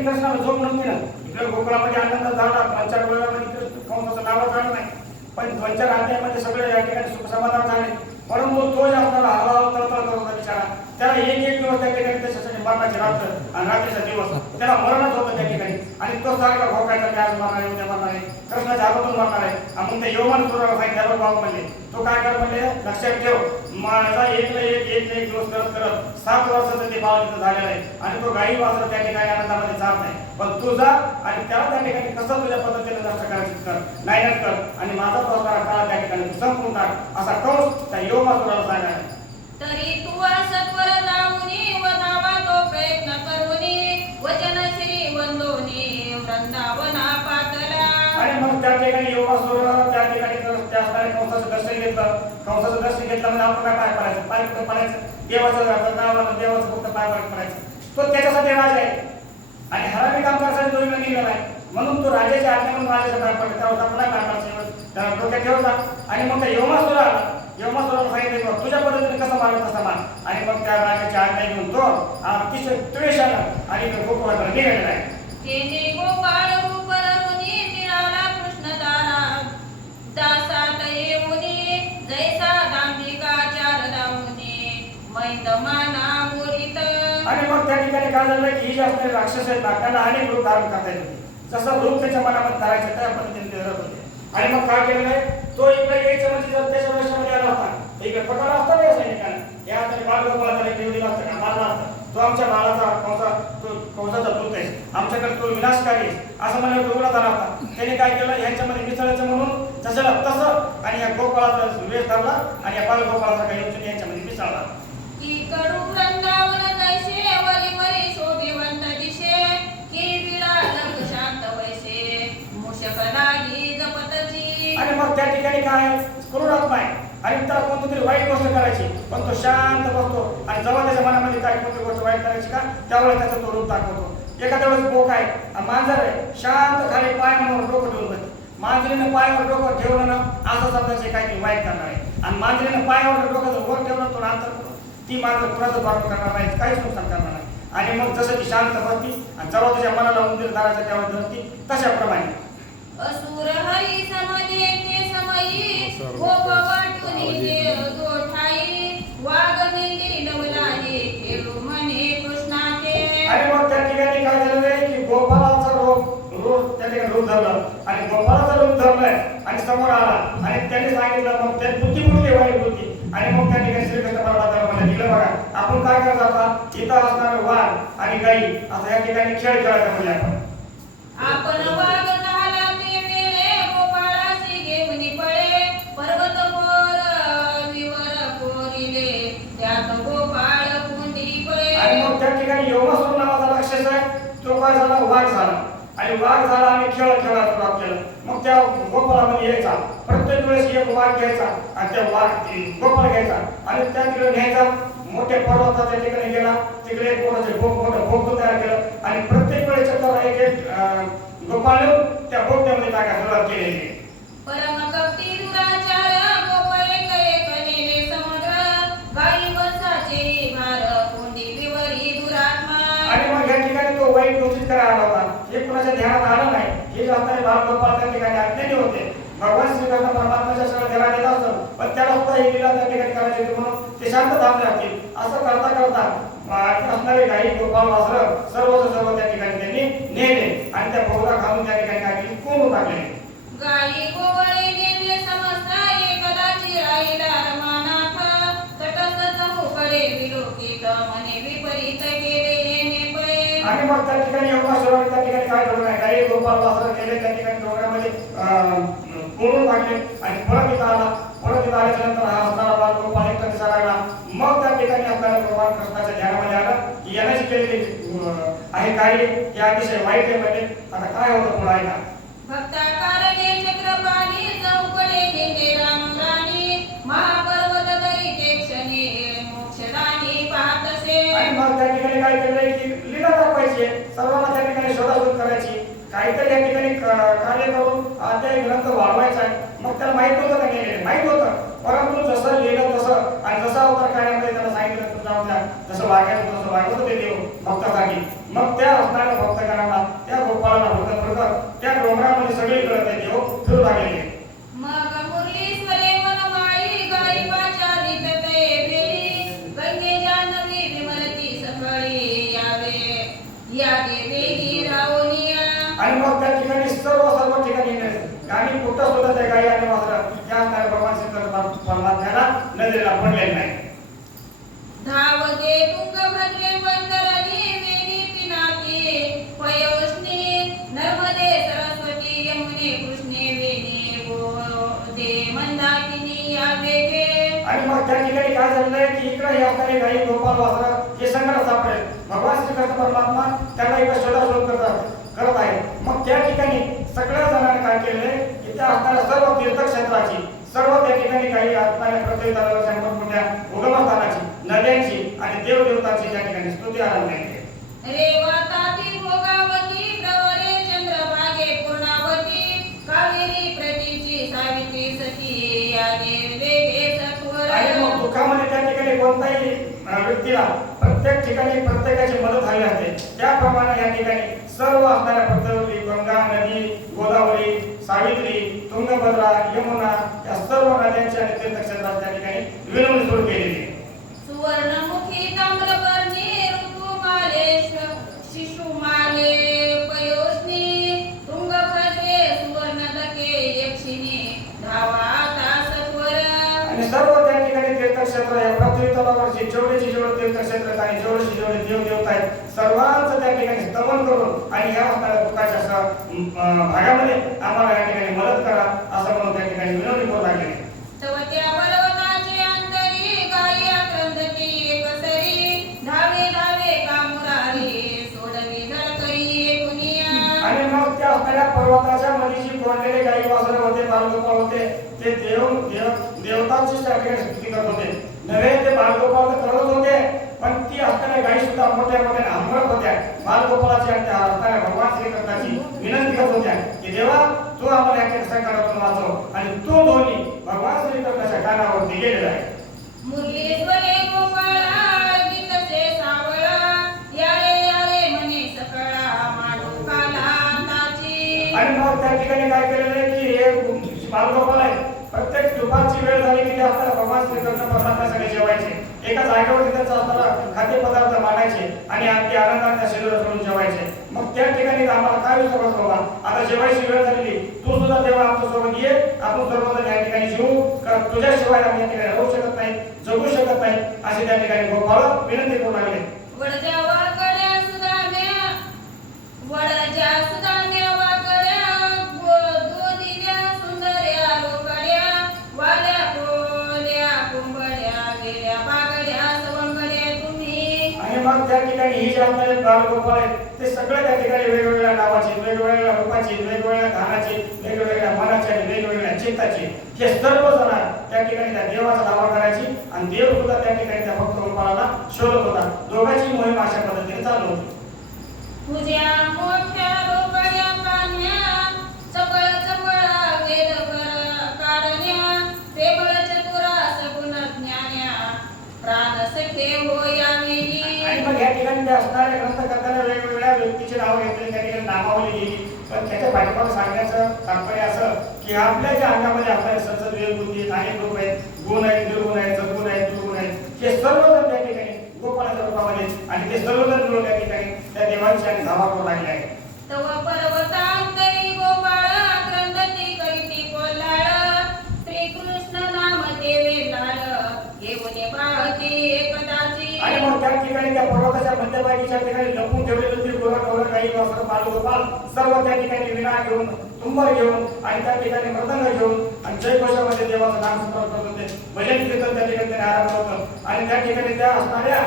ठिकाणी कृष्णाला झोप नव्हती ना, इकडे गोकुळामध्ये आनंद झाला, पंचार वेळामध्ये कंसाचं नाव झालं नाही, पण 2-4 अध्यायामध्ये सगळे या ठिकाणी सुख समाधान झाले. परंतु तो जे असणारा हळूहळू तळतळ करत होता बिचारा, त्याला एक दिवस त्या ठिकाणी त्याच्यासाठी मरणाची रात्र आणि रात्रीचा दिवस त्याला मरणच होतं त्या ठिकाणी. आणि तो सारखा भोकायचा की आज मरणार आहे, उद्या मरणार आहे, कृष्णाच्या हातातून मरणार आहे. आणि मग त्या यवमान सुराला सांगितलं बाबा म्हणले, तो काय कर म्हणले, लक्षात ठेव, माझा एक ना एक दिवस करत करत 7 वर्षाचं ते बाळ तिथं झालेलं आहे आणि तो गाई वासर त्या ठिकाणी आनंदामध्ये जात नाही. पण तू जा आणि त्याला त्या ठिकाणी कसं तुझ्या पद्धतीने नष्ट करायचं कर, नायनाट कर आणि माझा तो असणारा काळ त्या ठिकाणी संपून टाक, असा कंस त्या यवमासुराला सांगायला. तरी तू सत्वर जाऊनी वनावा तो प्रयत्न करूनी वचन श्री वंदोनी वृंदावना पातला. आणि मग त्या ठिकाणी यवमासुर त्या ठिकाणी त्या असणाऱ्या कंसाचं दर्शन घेतलं. कंसाचं दर्शन घेतलं म्हणजे आपण काय करायचं, पाय कुठं पडायचं, देवाचं नावानं देवाचं फक्त पाय पडायचं. तो त्याच्यासाठी राजा आहे आणि हरामी काम करण्यासाठी तो निघाला आहे. म्हणून तो राजाची आज्ञा म्हणून राजाच्या पाय पडले, त्यावर आपण काय करायचं त्याला डोक्यात ठेवला. आणि मग त्या यवमासुराला सांगितलं तुझ्या पद्धतीने कसं मारत तसा मार. आणि मग त्या राजाची आज्ञा घेऊन तो अतिशय द्वेषानं आणि गोकुळाकडे निघालेला आहे. तेने गोपाळ रूप रमुनी मिळाला कृष्ण दासात येऊनी जैसा दांभिका चार दामुनी मैदमाना मुरित. आणि मग त्या ठिकाणी काय झालं की ही जी असणारी राक्षस आहेत ना, त्यांना अनेक रूप धारण करता येत होते. जसं रूप त्याच्या मनामध्ये धरायचं त्या पद्धतीने ते धरत होते. आणि मग काय केलं नाही, तो इकडे यायचं म्हणजे जर त्याच्या वेशामध्ये आला होता, इकडे पकडला असता ना या सैनिकाने, या हाताने बाळगोपाला त्याला निवडीला असतं का, मारला असता. तो आमच्या बाळाचा कंसाचा दूत आहे, आमच्याकडे तो विनाशकारी आहे असं मला डोळा झाला होता. त्याने काय केलं, यांच्यामध्ये मिसळायचं म्हणून जसं तसं आणि या गोपाळाचा वेश धरला आणि या बाळगोपाळाचा काही उचलून यांच्यामध्ये मिसळला. की कडू वृंदावन जैसे वलिमरी शोभिवंत दिशे की विडाल शांत वैसे मूषक लागी जपतची. आणि मग त्या ठिकाणी काय क्रूर आत्मा आहे आणि त्याला कोणती तरी वाईट गोष्ट करायची, पण तो शांत बसतो आणि जेव्हा त्याच्या मनामध्ये काय कोणती गोष्ट वाईट करायची का त्यावेळेस त्याचा तो रूप दाखवतो. एखाद्या वेळेस बोक आहे, मांजर आहे, शांत खाली पायावर डोकं ठेवून बसते. मांजरीनं पायावर डोकं ठेवलं ना असं समजायचं काहीतरी वाईट करणार आहे. आणि मांजरीनं पायावर डोकं वर ठेवलं तो अंतर ती मांजर कुणाचं पाप करणार नाही, काहीच नुकसान करणार नाही. आणि मग जसं ती शांत बसती आणि जेव्हा त्याच्या मनाला उंदीर धरायचं तेव्हा धरती, तशाप्रमाणे असुर हरी समजे ते समयी गोप वाटुनी देव जोठाई वाघ मिली नवलाही खेळू म्हणे कृष्णाचे. आणि मग त्या ठिकाणी काय झालं की गोपाळाचा रूप त्या ठिकाणी रूप धरलं आणि गोपाळाचा रूप धरलाय आणि समोर आला आणि त्याने सांगितलं, मग त्या बुद्धी बुद्धी वाईट बुद्धी. आणि मग त्या ठिकाणी श्रीकृष्ण परमात्मा म्हणजे दिलं बघा आपण काय करत आता इथं असणारं वाघ आणि गाई असं या ठिकाणी खेळ खेळायचा म्हणजे आपण वाघ झाला ते वेळे गोपाळाशी घेऊन पळे पर्वत मोर विवर कोरिले त्यात गोपाळ कुंडी पळे. आणि मग त्या ठिकाणी यवमासुर नावाचा राक्षस आहे, तो काय झाला वाघ झाला आणि वाघ झाला आणि खेळायला सुरुवात केलं. मग त्या गोपाळामध्ये यायचा, प्रत्येक वेळेस एक वाघ घ्यायचा आणि त्या गोपाळ घ्यायचा आणि त्या तिकडे न्यायचा. मोठे पर्वत त्या ठिकाणी गेला, तिकडे एक मोठं भोग तयार केलं आणि प्रत्येक वेळेस एक गोपाळ त्या भोगत्यामध्ये टाकायला सुरुवात केलेली. परम कपटी दुराचार गोपाळे करे कनेले समुद्र गाई वंशाचे भार कोंडी विवरी दुरात्मा. आणि मग या ठिकाणी तो वाईट घोषित करायला आला होता, हे कुणाच्या ध्यानात आलं नाही. हे जे असणारे बाळगोपाळ त्या ठिकाणी अज्ञानी होते. भगवान श्रीकृष्ण परमात्म्याच्या सगळं ध्यानात येत असतं, पण त्याला सुद्धा हे लीला त्या ठिकाणी करायची होती म्हणून ते शांत थांबले असतील. असं करता करता असणारे गाई गोपाळ वासरं सर्व त्या ठिकाणी त्यांनी नेले आणि त्या भोगला घालून त्या ठिकाणी काय केली, कोंडून टाकले. गाई गोवळे नेले समस्त एकदाची राहिला रमानाथ तटस्थ चहूकडे विलोकित मने विपरीत गेले येणे पळे. आणि मग त्या ठिकाणी यवमासुराने त्या ठिकाणी काय ठरवलं नाही, गाई गोपाळ वासरं केले त्या ठिकाणी डोंगरामध्ये कोंडून टाकले आणि परत इथं आला. परत इथं आल्याच्या नंतर हा असणारा बाळ गोपाळ एकटा दिसायला लागला. मग त्या ठिकाणी असणाऱ्या भगवान कृष्णाच्या ध्यानामध्ये आलं की याने केलेली आहे कार्य हे अतिशय वाईट आहे. म्हणजे आता काय होतं पुढे ऐका. भक्ताकारणे चक्रपाणी चौकडे गेले रामराणी महापर्वत दरी ते क्षणी मोक्षदानी पाहतसे. आणि मग त्या ठिकाणी काय केलंय की लीला दाखवायची, सर्वांना त्या ठिकाणी शोधाशोध करायची, काहीतरी या ठिकाणी कार्य करून ते ग्रंथ वाढवायचा आहे. मग त्याला माहित होतं का नाही, माहित होतं, परंतु जसं लिहिलं तसं आणि जसं अवतार कार्यामध्ये त्याला सांगितलं तुमच्या जसं वागायचं तसं वागवत ते देव भक्तासाठी. मग त्या असणाऱ्या भक्तगणांना कुठं सुद्धा त्या गाई आणि वासरं त्या असणाऱ्या भगवान श्रीकृष्ण परमात्म्याला नजरेला पडलेले नाही. धावते तुंगभद्रे वैतरणी वेणी पिनाकी पयोष्णी नर्मदे सरस्वती यमुने कृष्णे वेणी गोदे मंदाकिनी या वेगे. आणि मग त्या ठिकाणी काय झालंय की इकडे हे असणारे गाई गोपाळ वासरं हे संकट सापडेल. भगवान श्रीकृष्ण परमात्मा त्यांना इकडे शोधाशोध करत आहे. मग त्या ठिकाणी सगळ्या जणांनी काय केलंय की त्या असणाऱ्या सर्व तीर्थक्षेत्राची सर्व त्या ठिकाणी काही असणाऱ्या प्रत्येक शंभर मोठ्या उगमस्थानाची नद्यांची आणि देवदेवतांची त्या ठिकाणी स्तुती आराधना केली. रेवताती भोगावती प्रवरे चंद्रभागे पूर्णावती कावेरी प्रतीची सावित्री सती या वेगे सत्वर. आणि मग दुःखामध्ये त्या ठिकाणी कोणताही व्यक्तीला प्रत्येक ठिकाणी प्रत्येकाची मदत हवी असते. त्याप्रमाणे या ठिकाणी सर्व असणाऱ्या पद्धती गंगा नदी गोदावरी सावित्री तुंगभद्रा यमुना या सर्व नद्यांची आणि तीर्थक्षेत्रात त्या ठिकाणी विनवणी सुरू केलेली आहे. सुवर्णमुखी ताम्रपर्णी ऋतुमाले शिशुमाले पयोष्णी तुंगभद्रे सुवर्णदके यक्षिणी धावाता सत्वर. आणि सर्व त्या ठिकाणी तीर्थक्षेत्र या पृथ्वी तलावरची जेवढे तीर्थक्षेत्र आहेत आणि जेवढे देव देवता आहेत सर्वांचं त्या ठिकाणी स्तवन करून आणि या असणाऱ्या दुःखाच्या भागामध्ये आम्हाला या ठिकाणी मदत करा असं म्हणून त्या ठिकाणी विनवणी करू लागले. तव त्या पर्वताचे अंतरी गायी आक्रंदती एकसरी धावे धावे कामुरारी सोडवी झळकरी एकुनिया. आणि मग त्या असणाऱ्या पर्वताच्या मधीची कोंडलेले गायी वासरे होते बालगोपाळ होते ते देवतांची त्या ठिकाणी स्तुती करत होते. नव्हे ते बालगोपाळ तर करत होते पण ती असणाऱ्या गायी सुद्धा मोठ्या मोठ्या हमरत होत्या. बालगोपाळाची आणि त्या असणाऱ्या भगवान श्रीकृष्णाची विनंती करत होत्या की देवा तू आम्हाला या संकटातून वाचव. आणि तो दोन्ही भगवान श्रीकृष्णाच्या कानावरती गेलेला आहे. मुरलीश्वरे गोपाळा गीतसे सावळा यारे म्हणे सकळा माडोकाला ताची. आणि मग त्या ठिकाणी काय केलेलं आहे की हे बालगोपाळ आहे प्रत्येक दुपारची वेळ झाली की ते असताना भगवान श्रीकृष्ण परमात्म्यासाठी जेवायचे. एका जागेवरती त्यांचा असताना खाद्यपदार्थ मांडायचे आणि अगदी आनंदाने त्या शरीरात करून जेवायचे. मग त्या ठिकाणी आम्हाला काय विचारत बाबा आता जेवायची वेळ झालेली तू सुद्धा तेव्हा आमच्यासोबत ये आपण सर्वजण या ठिकाणी जेवू कारण तुझ्याशिवाय आम्ही या ठिकाणी राहू शकत नाही जगू शकत नाही असे त्या ठिकाणी गोपाळ विनंती करू लागले. वडजा वाकड्या सुदाम्या वाकड्या गोदिल्या सुंदर्या लोकड्या वाल्या कोल्या कुंबड्या गेल्या बागड्या सवंगड्या तुम्ही. आणि मग त्या ठिकाणी ही जे आपले बालगोपाळ आहेत ते सगळे त्या ठिकाणी वेगवेगळ्या नावाचे वेगवेगळ्या रूपाचे वेगवेगळ्या घाणाचे वेगवेगळ्या मनाचे आणि वेगवेगळ्या चित्ताचे हे सर्व जण त्या ठिकाणी त्या देवाचा दावा करायची आणि देव सुद्धा त्या ठिकाणी त्या भक्त गोपाळाला शोधत होता. दोघांची मोहीम अशा पद्धतीने चालू होती. तुझ्या मोठ्या रोकड्या कान्या चपळ चपळा वेद कारण्या प्रेमळ चतुरा सगुण ज्ञान्या प्राण सखे होया वेगी. आणि मग या ठिकाणी त्या असणाऱ्या ग्रंथकर्त्याने वेगवेगळ्या व्यक्तीची नावं घेतली त्या ठिकाणी नामावली गेली. पण त्याच्या पाठीमागे सांगण्याचं तात्पर्य असं की आपल्या ज्या अंगामध्ये असणारे संसदीय बुद्धी अनेक रूप आहेत गुण आहेत निर्गुण आहेत सद्गुण आहेत दुर्गुण आहेत हे सर्वजण त्या ठिकाणी गोपाळाच्या रूपामध्ये आणि ते सर्वजण मिळून त्या ठिकाणी त्या देवांची आणि धावा करू लागले आहेत. तव पर्वतांतरी गोपाळा क्रंदती करीती कोल्हाळ श्रीकृष्ण नाम देवे लाळ येऊने पाहती एकदाची. आणि मग त्या ठिकाणी त्या पर्वताच्या मध्यभागीच्या ठिकाणी लपून ठेवलेले ते गोरा काही वासर बालगोपाळ सर्व त्या ठिकाणी विना घेऊन तुंबर घेऊन आणि त्या ठिकाणी मृदंग घेऊन आणि जयघोषामध्ये देवाचं नाम स्मरण करत होते. भजन कीर्तन त्या ठिकाणी त्यांनी आरंभ होतं आणि त्या ठिकाणी त्या असणाऱ्या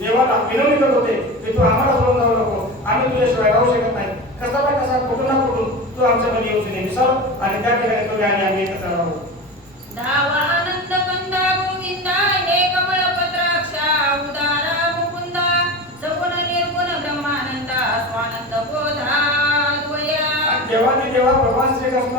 देवाला विनवणी करत होते की तू आम्हाला सोडून जाऊ नको आम्ही तुझ्याशिवाय राहू शकत नाही कसा ना कसा कुठून ना कुठून तू आमच्यामध्ये येऊन मिसळ आणि त्या ठिकाणी तुम्ही आणि आम्ही एकत्र राहू. धावा आनंद कंदा गोविंदा हे कमळ पत्राक्षा उदारा मुकुंदा सगुण निर्गुण ब्रह्मानंदा स्वानंद बोधा द्वया. देवा भगवान श्रीकृष्ण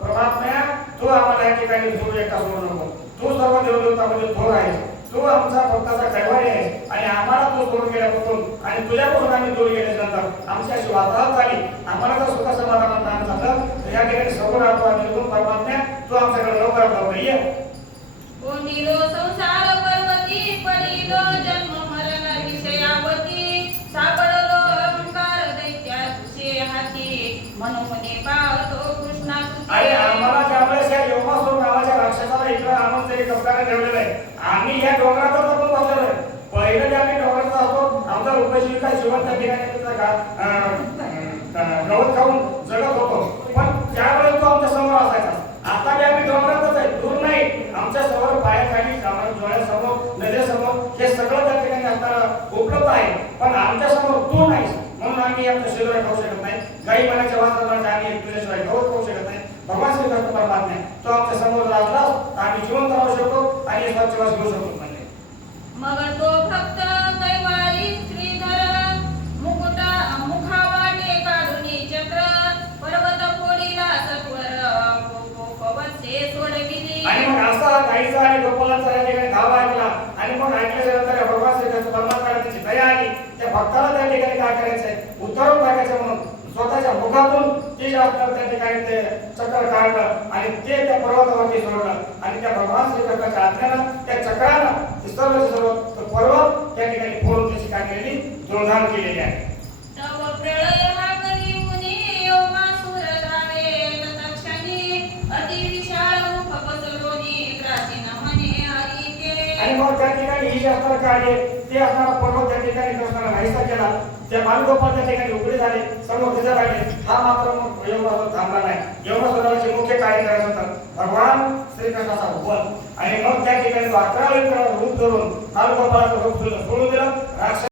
परमात्म्या तू आम्हाला या ठिकाणी सोडू एकटा सोडू नको. तू सर्व देवदेवतांमध्ये थोर आहेस. तू आमचा भक्ताचा कैवारी आहेस आणि आम्हाला तू सोडून गेल्यापासून आणि तुझ्यापासून आम्ही दूर गेल्यानंतर आमच्याशी वातावरण झाली आम्हाला जर सुख समाधान नाम झालं तर या ठिकाणी सगुण राहतो आणि निर्गुण परमात्म्या तू आमच्याकडे लवकर ये. कोणीलो संसार पर्वती पडिलो जन्म मरण विषयावती सापडलो अहंकार दैत्या तुझे हाती मनोमने पाहतो कृष्णा तुझे. आणि आम्हाला कप्ताने ठेवलेलं आहे. आम्ही या डोंगरातच आपण बसलेलो आहे. पहिलं जे आम्ही डोंगरात होतो आमचा उपजीविका जीवन त्या ठिकाणी गवत खाऊन जगत होतो. पण त्यावेळेस तो आमच्या समोर असायचा. आता बी आम्ही डोंगरातच आहे, दूर नाही. आमच्या समोर पायाखाली डोळ्यासमोर नजरेसमोर हे सगळं त्या ठिकाणी आपल्याला उपलब्ध आहे. पण आमच्या समोर तू नाही, म्हणून आम्ही आमच्या शरीरात खाऊ शकत नाही. गाई म्हणायच्या वातावरणात आम्ही तुझ्याशिवाय गवत खाऊ शकत नाही. भगवान श्री कृष्ण परमात्मा तो आमच्या समोर असला आम्ही जिवंत राहू शकतो आणि स्वच्छवास घेऊ शकतो. म्हणजे मग तो फक्त कैवारी श्रीधर मुकुटा मुखावाटे काढूनी चक्र पर्वत फोडीला सत्वर पवनसे सोडविली. आणि मग असा गाईचा आणि गोपालाचा या ठिकाणी धावा ऐकला आणि मग ऐकल्यानंतर भगवान श्री कृष्ण परमात्माला त्याची दया आली. त्या भक्ताला त्या ठिकाणी काय करायचंय, उतरवून टाकायचं म्हणून स्वतःच्या मुखातून ते जे असतं त्या ठिकाणी ते चक्र काढलं आणि ते त्या पर्वतावरती सोडलं. आणि त्या भगवान श्रीकृष्णाच्या आज्ञेनं त्या चक्रानं सर्व पर्वत त्या ठिकाणी फोडून त्याची काय केलेली जोडधान केलेली आहे. तव प्रळय हा कलियुनी योमासुर धावे तत्क्षणी अति विशाळ मुख पसरवणी प्राचीन म्हणे हरिके. आणि मग त्या ठिकाणी ही जे असणार कार्य ते असणारा पर्वत त्या ठिकाणी कृष्णाला नाहीसा केला. त्या बालगोपाल त्या ठिकाणी उघडे झाले, सर्व भिजत राहिले. हा मात्र मग योगासूर थांबला नाही. योगासुराचे मुख्य कार्य करायचं होतं भगवान श्रीकृष्णाचा वध. आणि मग त्या ठिकाणी 11 रूप धरून बालगोपाळाचं रूप सोडून दिलं. राक्षस